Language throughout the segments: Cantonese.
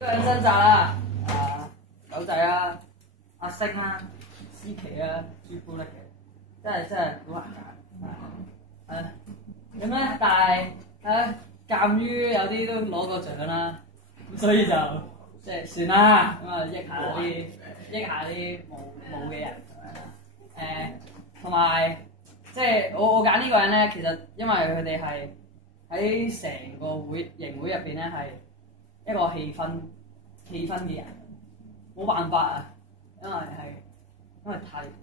個人掙扎啦，狗仔啦、阿星啦、思琪啦、朱古力嘅，真係好難揀。咁咧，但係鑑於有啲都攞過獎啦，咁所以就即係算啦，咁啊益下啲冇嘅人咁樣啦。同埋即係我揀呢個人咧，其實因為佢哋係喺成個營會入邊咧係一個氣氛嘅人，冇辦法啊，因為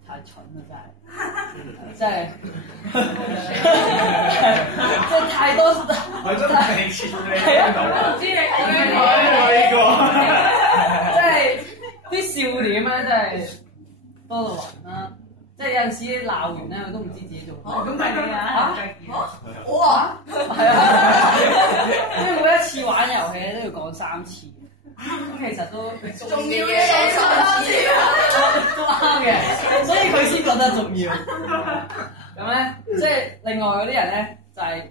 太蠢啦，真係即係太多，我真係未切你唔知你睇邊個？即係啲笑點咧，真係多到暈啦！即係有陣時鬧完咧，我都唔知自己做咩。咁係你啊？我啊，係啊，因為每一次玩遊戲咧都要講3次，咁其實都重要嘅嘢3次都啱嘅，所以佢先覺得重要。咁咧，即係另外嗰啲人咧，就係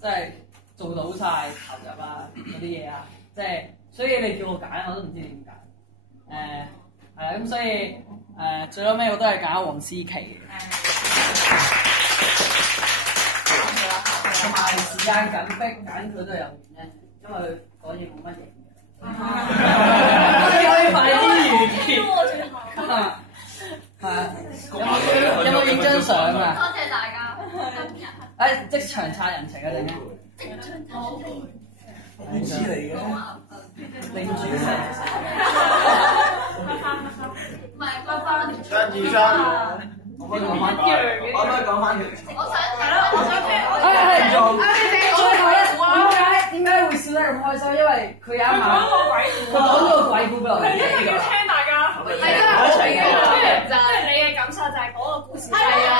即係做到晒投入啊嗰啲嘢啊，即係所以你叫我揀，我都唔知點揀。係啦，咁所以最後尾我都係揀黃思琪嘅。同埋時間緊迫，揀佢都有原因，因為佢講嘢冇乜型嘅。可以快啲完結。有冇影張相啊？多謝大家。即場刷人情啊，陣間。唔知嚟嘅。擰轉身。唔係講翻。張智生，我可以講翻條。我想係咯，我想聽。點解會笑得咁開心？因為佢有一晚，佢講咗個鬼故俾我哋。因為要聽大家，係真係好趣嘅，即係你嘅感受就係嗰個故事。係啊，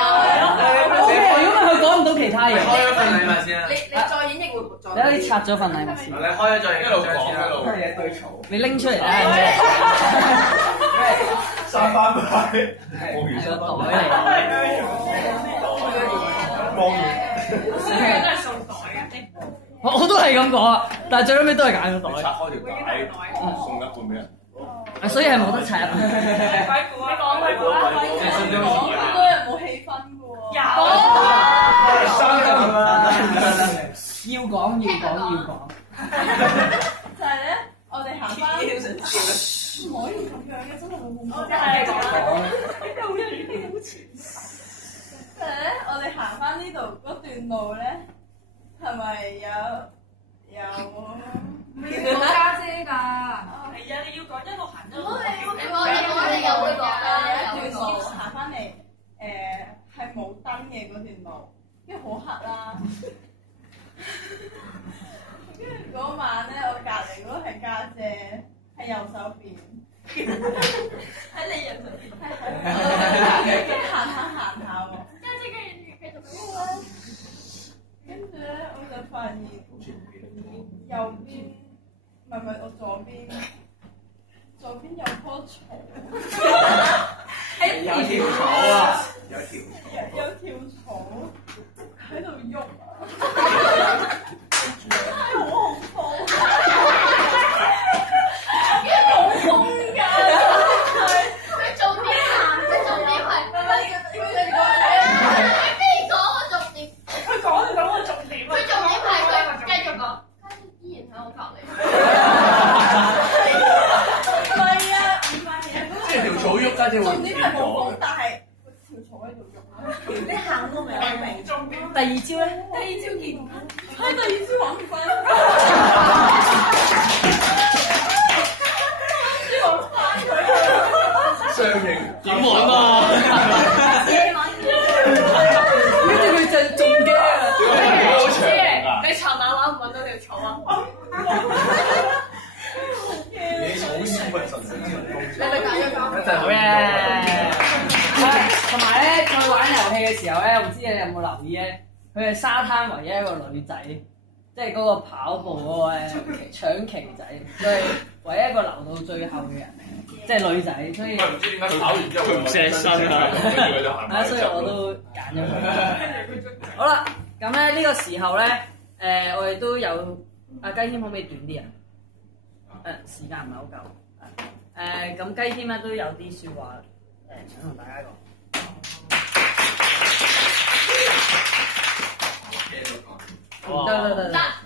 如果佢講唔到其他嘢，開咗份禮物先啦。你再演繹會再。你可以拆咗份禮物先。你開咗再一路講一路。咩嘢對嘈？你拎出嚟啦。三番牌。係個袋嚟。望完。所以都係送袋嘅。我都係咁講啊，但係最尾都係揀個袋。拆開條帶，送一半俾人。所以係冇得拆啊！鬼故啊！你講鬼故啦！好多人冇氣氛嘅喎。要講。就係咧，我哋行翻。唔可以咁樣嘅，真係好恐怖。我係講。有人已經好前。就係咧，我哋行翻呢度嗰段路咧，係咪有？我家姐㗎。係啊，你要講一路行一路。你又會講啦，有一段路行翻嚟，係冇燈嘅嗰段路，跟住好黑啦。跟住嗰晚咧，我隔離嗰個係家姐，喺右手邊。喺你右手邊。跟住行下喎。家姐繼續講。跟住咧，我就發現右邊，唔係我左邊有棵草，有條草啊！有條草喺度喐啊！好恐怖，好風㗎！佢重點係，未講個重點。佢講咗個重點啊！佢重點係佢繼續講，家姐依然喺我隔離。即係條草喐，家姐會重點係冇風，但係條草喺度喐。你行過未？我明。重點。第二招咧？第二招見唔翻，第二招揾唔翻。揾翻佢。雙型點揾啊？跟住佢就仲驚啊！你尋晚揾唔揾到條草啊？你草師咪神聖之龍。你咪揀咗個。一陣好嘅。同埋咧，佢玩遊戲嘅時候咧，唔知你有冇留意咧？佢係沙灘唯一一個女仔，即係嗰個跑步嗰個咧搶旗仔，佢係唯一一個留到最後嘅人嚟，即係女仔，所以唔知點解跑完之後佢唔錫身啊？係啊，所以我都揀咗佢。好啦，咁咧呢個時候咧，我哋都有阿雞謙可唔可以短啲啊？時間唔係好夠。咁雞添咧都有啲説話想同大家講。得。